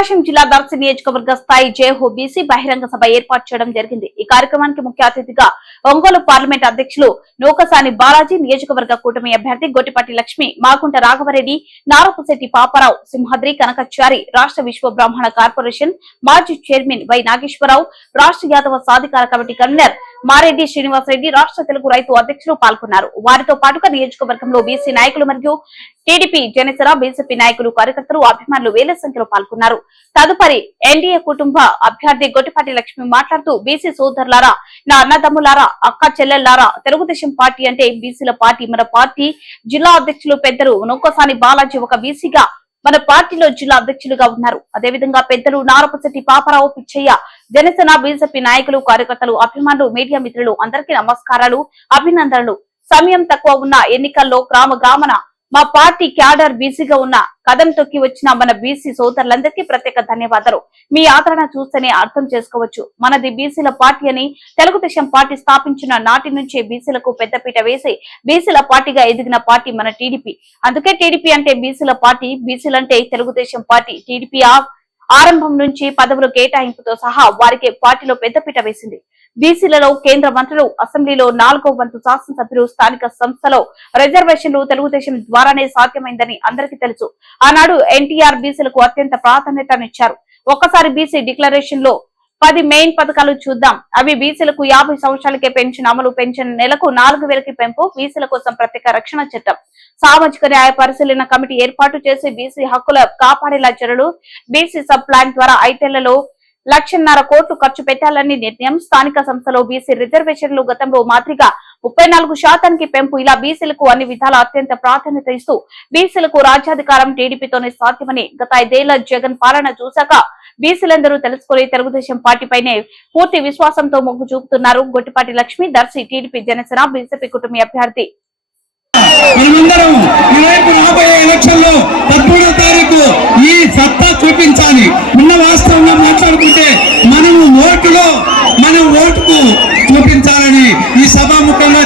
ప్రకాశం జిల్లా దర్శి నియోజకవర్గ స్థాయి జేహో బీసీ బహిరంగ సభ ఏర్పాటు చేయడం జరిగింది. ఈ కార్యక్రమానికి ముఖ్య అతిథిగా ఒంగోలు పార్లమెంట్ అధ్యక్షులు నూకసాని బాలాజీ నియోజకవర్గ కూటమి అభ్యర్థి గొట్టిపాటి లక్ష్మి మాగుంట రాఘవరెడ్డి నారపశెట్టి పాపారావు సింహాద్రి కనకచారి రాష్ట్ర విశ్వ బ్రాహ్మణ కార్పొరేషన్ మాజీ చైర్మన్ వై నాగేశ్వరరావు రాష్ట్ర యాదవ సాధికార కమిటీ కన్వీనర్ మారెడ్డి శ్రీనివాసరెడ్డి రాష్ట్ర తెలుగు రైతు అధ్యక్షులు పాల్గొన్నారు. వారితో పాటుగా నియోజకవర్గంలో బీసీ నాయకులు మరియు టీడీపీ జనసేన బీజేపీ నాయకులు కార్యకర్తలు అభిమానులు వేల సంఖ్యలో పాల్గొన్నారు. తదుపరి ఎన్డీఏ కుటుంబ అభ్యర్థి గొట్టిపాటి లక్ష్మి మాట్లాడుతూ బీసీ సోదరులారా నా అన్నదమ్ములారా అక్క చెల్లెల్లారా తెలుగుదేశం పార్టీ అంటే బీసీల పార్టీ. మన పార్టీ జిల్లా అధ్యక్షులు పెద్దలు నౌకసాని బాలాజీ ఒక బీసీగా మన పార్టీలో జిల్లా అధ్యక్షులుగా ఉన్నారు. అదేవిధంగా పెద్దలు నారపశెట్టి పాపారావు పిచ్చయ్య జనసేన బీజేపీ నాయకులు కార్యకర్తలు అభిమానులు మీడియా మిత్రులు అందరికీ నమస్కారాలు అభినందనలు. సమయం తక్కువ ఉన్న ఎన్నికల్లో గ్రామ గ్రామన మా పార్టీ క్యాడర్ బీసీగా ఉన్న కదం తొక్కి వచ్చిన మన బీసీ సోదరులందరికీ ప్రత్యేక ధన్యవాదాలు. మీ ఆదరణ చూస్తేనే అర్థం చేసుకోవచ్చు. మనది బీసీల పార్టీ అని తెలుగుదేశం పార్టీ స్థాపించిన నాటి నుంచే బీసీలకు పెద్దపీట వేసి బీసీల పార్టీగా ఎదిగిన పార్టీ మన టీడీపీ. అందుకే టీడీపీ అంటే బీసీల పార్టీ బీసీలంటే తెలుగుదేశం పార్టీ టీడీపీ ఆరంభం నుంచి పదవులు కేటాయింపుతో సహా వారికి పార్టీలో పెద్దపీట వేసింది. బీసీలలో కేంద్ర మంత్రులు అసెంబ్లీలో నాలుగో వంతు శాసనసభ్యులు స్థానిక సంస్థలో రిజర్వేషన్లు తెలుగుదేశం ద్వారానే సాధ్యమైందని అందరికీ తెలుసు. ఆనాడు ఎన్టీఆర్ బీసీలకు అత్యంత ప్రాధాన్యతనిచ్చారు. ఒక్కసారి బీసీ డిక్లరేషన్లో పది మెయిన్ పథకాలు చూద్దాం. అవి బీసీలకు యాభై సంవత్సరాలకే పెన్షన్ అమలు పెన్షన్ నెలకు నాలుగు వేలకి పెంపు బీసీల కోసం ప్రత్యేక రక్షణ చట్టం. సామాజిక న్యాయ పరిశీలన కమిటీ ఏర్పాటు చేసి బీసీ హక్కుల కాపాడేలా చర్యలు. బీసీ సబ్ ప్లాన్ ద్వారా ఐదేళ్ళలో లక్షన్నర కోట్లు ఖర్చు పెట్టాలని నిర్ణయం స్థానిక సంస్థలో బీసీ రిజర్వేషన్లు గతంలో మాదిరిగా ముప్పై నాలుగు శాతానికి పెంపు ఇలా బీసీలకు అన్ని విధాల అత్యంత ప్రాధాన్యత ఇస్తూ బీసీలకు రాజ్యాధికారం టీడీపీతోనే సాధ్యమని గత ఐదేళ్ళ జగన్ పాలన చూశాక బీసీలందరూ తెలుసుకుని తెలుగుదేశం పార్టీపైనే పూర్తి విశ్వాసంతో మొగ్గు చూపుతున్నారు. గొట్టిపాటి లక్ష్మి దర్శి టీడీపీ జనసేన బీజేపీ కుటుంబ అభ్యర్థి మనమందరం రేపు రాబోయే ఎలక్షన్లో పదమూడో తారీఖు ఈ సత్తా చూపించాలి. ఉన్న వాస్తవంగా మాట్లాడుకుంటే మనము ఓటులో మనం ఓటుకు చూపించాలని ఈ సభాముఖంగా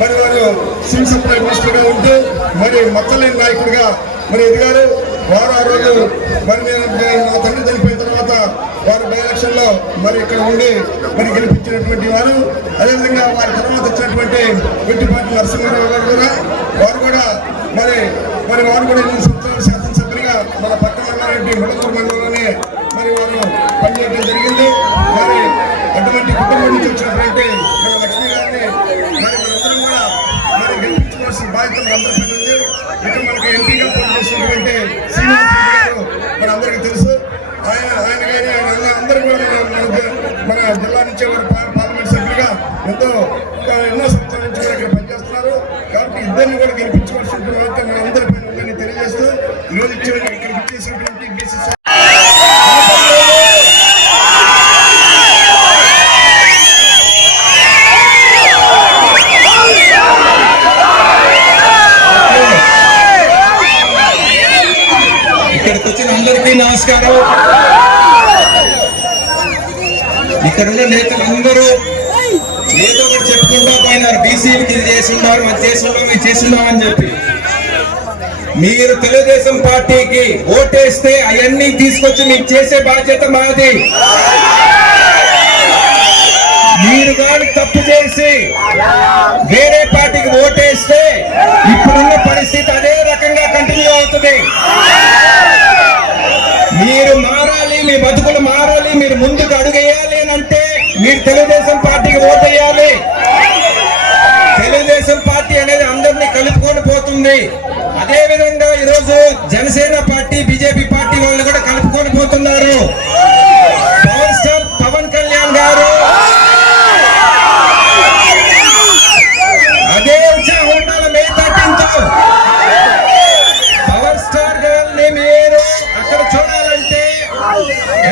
మరి వారు సిమ్ సప్లై మినిస్టర్గా ఉంటూ మరి మచ్చలేని నాయకుడిగా మరి ఎదిగారు వారు ఆ రోజు మరి నేను నా తండ్రి చనిపోయిన తర్వాత వారు బై ఎలక్షన్లో మరి ఇక్కడ ఉండి మరి గెలిపించినటువంటి వారు అదేవిధంగా వారి తర్వాత వచ్చినటువంటి వెట్టిపాటి నరసింహారావు గారు కూడా వారు కూడా మరి మరి వారు కూడా ఎనిమిది సంవత్సరాలు శాసనసభ్యులుగా మన పక్క మండలారెడ్డి ముడకూరు మండలంలోనే మరి వారు జిల్లా నుంచి వారు పార్లమెంట్ సభ్యులుగా ఎంతో ఎన్నో సంవత్సరాల నుంచి కూడా ఇక్కడ పనిచేస్తున్నారు. కాబట్టి ఇద్దరిని కూడా గెలిపించుకోవాల్సిన బాధ్యత మన అందరిపైన ఉందని తెలియజేస్తూ ఈరోజు ఇచ్చిన ఇక్కడికి ఇచ్చేసినటువంటి బీసీ ఇక్కడికి వచ్చిన అందరికీ నమస్కారం. ఇక్కడ ఉన్న నేతలందరూ ఏదో ఒకటి చెప్పుకుంటా పోయినారు. బీసీలకి ఇది చేసిండారు అది చేసిండాం ఇది చేసిండాం అని చెప్పి. మీరు తెలుగుదేశం పార్టీకి ఓటేస్తే అవన్నీ తీసుకొచ్చి మీకు చేసే బాధ్యత మాది. మీరు కానీ తప్పు చేసి వేరే పార్టీకి ఓటేస్తే ఇప్పుడున్న పరిస్థితి అదే రకంగా కంటిన్యూ అవుతుంది. మీరు మారాలి మీ బతుకులు మారాలి మీరు ముందుకు మీరు తెలుగుదేశం పార్టీకి ఓటేయాలి తెలుగుదేశం పార్టీ అనేది అందరినీ కలుపుకొని పోతుంది. అదే విధంగా ఈరోజు జనసేన పార్టీ బీజేపీ పార్టీ వాళ్ళు కూడా కలుపుకొని పోతున్నారు. పవర్ స్టార్ పవన్ కళ్యాణ్ గారు. అదే ఉత్సాహం ఉండాలి మే థర్టీన్త్ పవర్ స్టార్ గారిని మీరు అక్కడ చూడాలంటే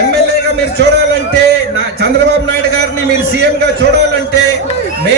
ఎమ్మెల్యేగా మీరు చూడాలంటే నా చంద్రబాబు నాయుడు మీరు సీఎం గా చూడాలంటే మే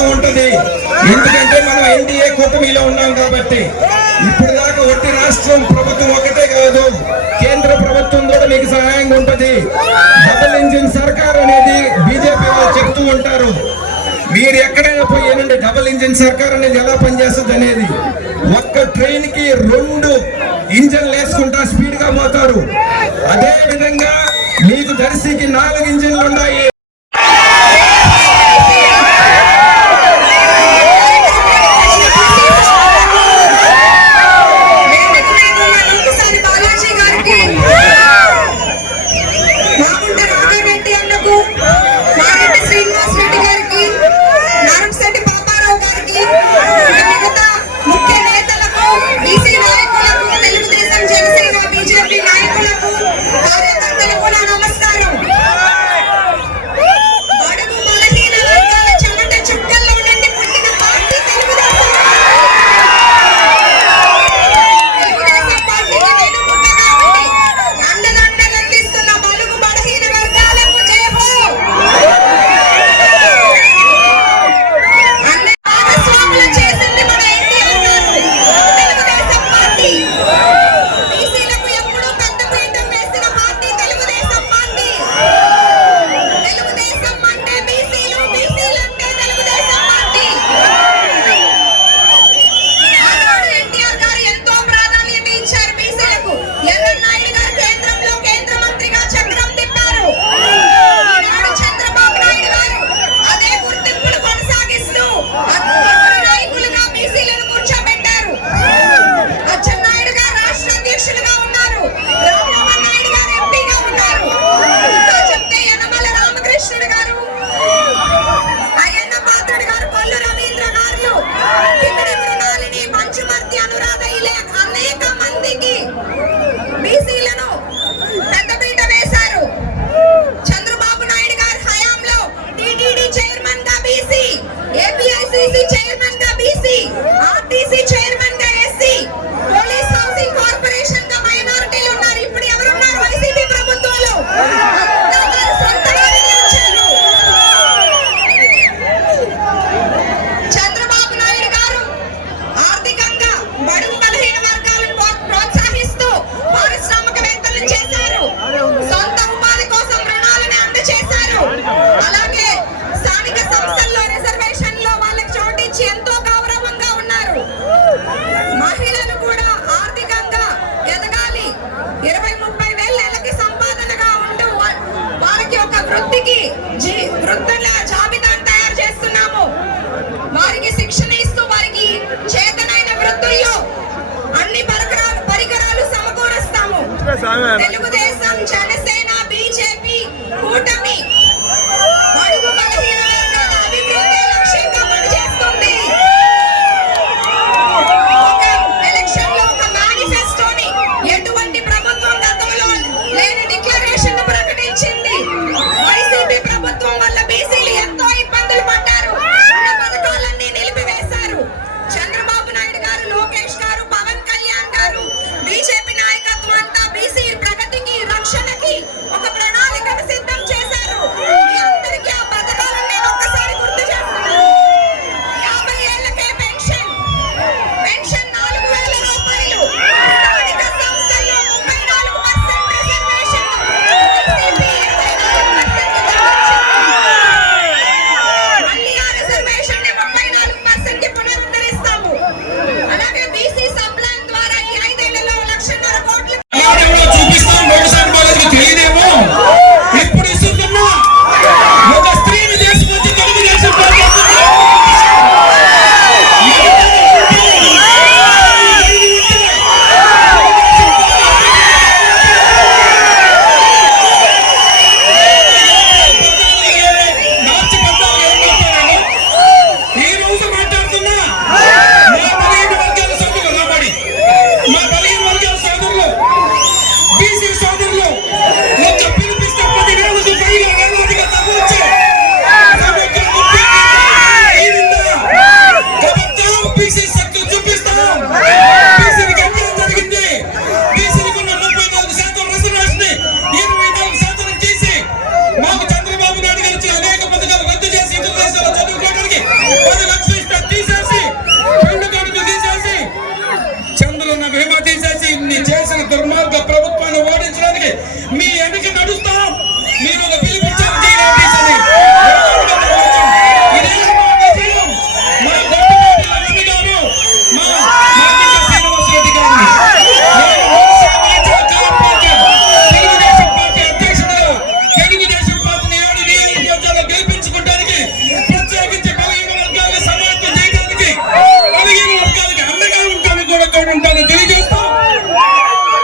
అవకాశం ఉంటుంది. ఎందుకంటే మనం ఎన్డీఏ కూటమిలో ఉన్నాం కాబట్టి ఇప్పుడు దాకా ఒట్టి రాష్ట్రం ప్రభుత్వం ఒకటే కాదు కేంద్ర ప్రభుత్వం కూడా మీకు సహాయంగా ఉంటుంది. డబల్ ఇంజిన్ సర్కార్ అనేది బీజేపీ వాళ్ళు చెప్తూ ఉంటారు. మీరు ఎక్కడైనా పోయేనండి డబుల్ ఇంజిన్ సర్కార్ అనేది ఎలా పనిచేస్తుంది అనేది? ఒక్క ట్రైన్కి రెండు ఇంజన్లు లేసుకుంటా స్పీడ్గా పోతారు. అదే విధంగా మీకు దర్శికి నాలుగు ఇంజన్లు ఉన్నాయి. తెలుగుదేశం జనసేన బీజేపీ కూటమి.